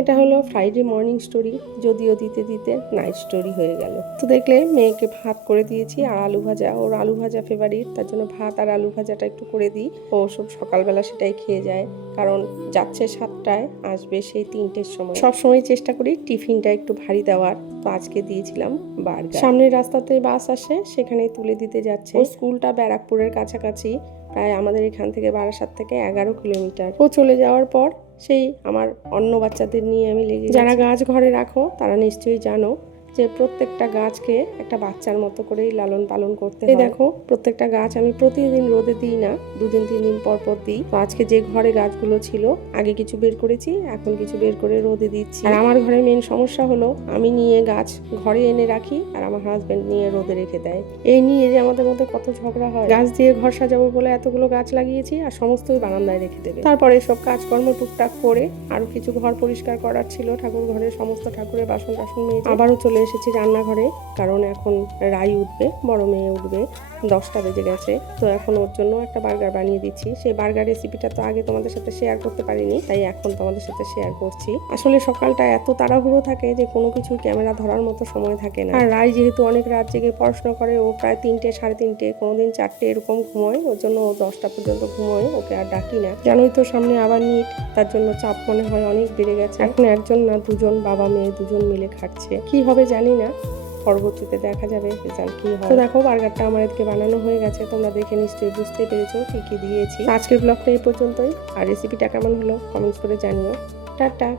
এটা হলো Friday morning story, যদিও দিতে দিতে নাইট স্টোরি হয়ে গেল। তো দেখলে মেয়েকে ভাত করে দিয়েছি আর আলু ভাজা, ওর আলু ভাজা ফেভারিট, তার জন্য ভাত আর আলু ভাজাটা একটু করে দিই। ও সব সকালবেলা সেটাই খেয়ে যায়, কারণ যাচ্ছে 7টায়, আসবে সেই 3টের সময়। সবসময় চেষ্টা করি টিফিনটা একটু ভারী দেওয়ার, তো আজকে দিয়েছিলাম বার্গার। সামনের রাস্তাতে বাস আসে, সেখানেই তুলে দিতে যাচ্ছে। ও স্কুলটা ব্যারাকপুরের কাছাকাছি, প্রায় আমাদের এখান থেকে বারাসাত থেকে 11 কিলোমিটার। ও চলে যাওয়ার পর সেই আমার অন্য বাচ্চাদের নিয়ে আমি লেগে, যারা গাছ ঘরে রাখো তারা নিশ্চয়ই জানো যে প্রত্যেকটা গাছকে একটা বাচ্চার মতো করেই লালন পালন করতে হয়। দেখো প্রত্যেকটা গাছ আমি প্রতিদিন রোদে দিই না, 2 দিন 3 দিন পর পর দিই। তো আজকে যে ঘরে গাছগুলো ছিল, আগে কিছু বের করেছি, এখন কিছু বের করে রোদে দিচ্ছি। আর আমার ঘরে মেন সমস্যা হলো, আমি নিয়ে গাছ ঘরে এনে রাখি আর আমার হাজবেন্ড নিয়ে রোদে রেখে দেয়। এই নিয়ে যে আমাদের মধ্যে কত ঝগড়া হয়। গাছ দিয়ে ঘর সাজাবো বলে এতগুলো গাছ লাগিয়েছি আর সমস্তই বারান্দায় রেখে দেবে। তারপরে সব কাজকর্ম টুকটাক করে আরো কিছু ঘর পরিষ্কার করার ছিল, ঠাকুর ঘরের সমস্ত ঠাকুরের বাসন টাসন মেজে আবারও চলে এসেছি রান্নাঘরে, কারণ এখন রাই উঠবে, বড় মেয়ে উঠবে, 10টা বেজে গেছে। তো এখন ওর জন্য একটা বার্গার বানিয়ে দিচ্ছি। সেই বার্গার রেসিপিটা তো আগে তোমাদের সাথে শেয়ার করতে পারিনি, তাই এখন তোমাদের সাথে শেয়ার করছি। আসলে সকালটা এত তাড়াহুড়ো থাকে যে কোনো কিছু ক্যামেরা ধরার মতো সময় থাকে না। আর রাই যেহেতু অনেক রাত জেগে পড়াশোনা করে, ও প্রায় 3টে 3:30, কোনোদিন 4টে এরকম ঘুমোয়, ওর জন্য ও 10টা পর্যন্ত ঘুমোয়, ওকে আর ডাকি না। জানোই তো সামনে আবার নিট, তার জন্য চাপ মনে হয় অনেক বেড়ে গেছে। এখন একজন না দুজন, বাবা মেয়ে দুজন মিলে খাচ্ছে। কি হবে জানি না, পরবর্তীতে দেখা যাবে রেজাল্ট কি হয়। তো দেখো বার্গারটা আমার এদিকে বানানো হয়ে গেছে, তোমরা দেখে নিশ্চয়ই বুঝতে পেরেছো কি কি দিয়েছি। আজকের ব্লগটা এই পর্যন্তই, আর রেসিপিটা কেমন হলো কমেন্টস করে জানিও। টাটা।